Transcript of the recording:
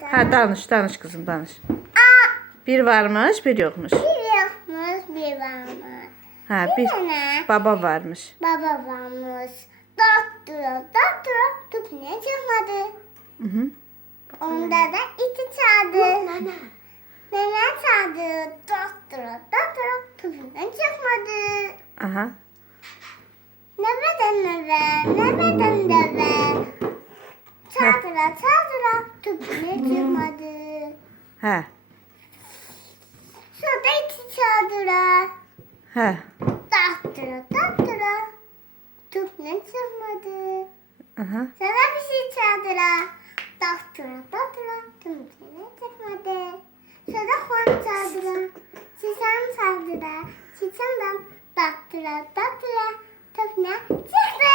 Ha, danış kızım, danış. Bir varmış, bir yokmuş. Bir yokmuş, bir varmış. Ha, Bir bir tane baba varmış. baba varmış. Doktora tüp ne çıkmadı. Hı hı. Onda da iti çağırdı. Nene çağırdı. Doktora tüp ne çıkmadı. Aha. Neveden neve. Çağırdıra tüp ne çıkmadı. Ha. Sonra iti çağırdıra. Ha. Doktora tüp ne çıkmadı. Aha. Sana bir şey çağırdıra. Doktora tüp ne çıkmadı. Sonra Juan çağırdıra. Çiçeğim çağırdıra. Çiçeğimden doktora tüp ne çıktı.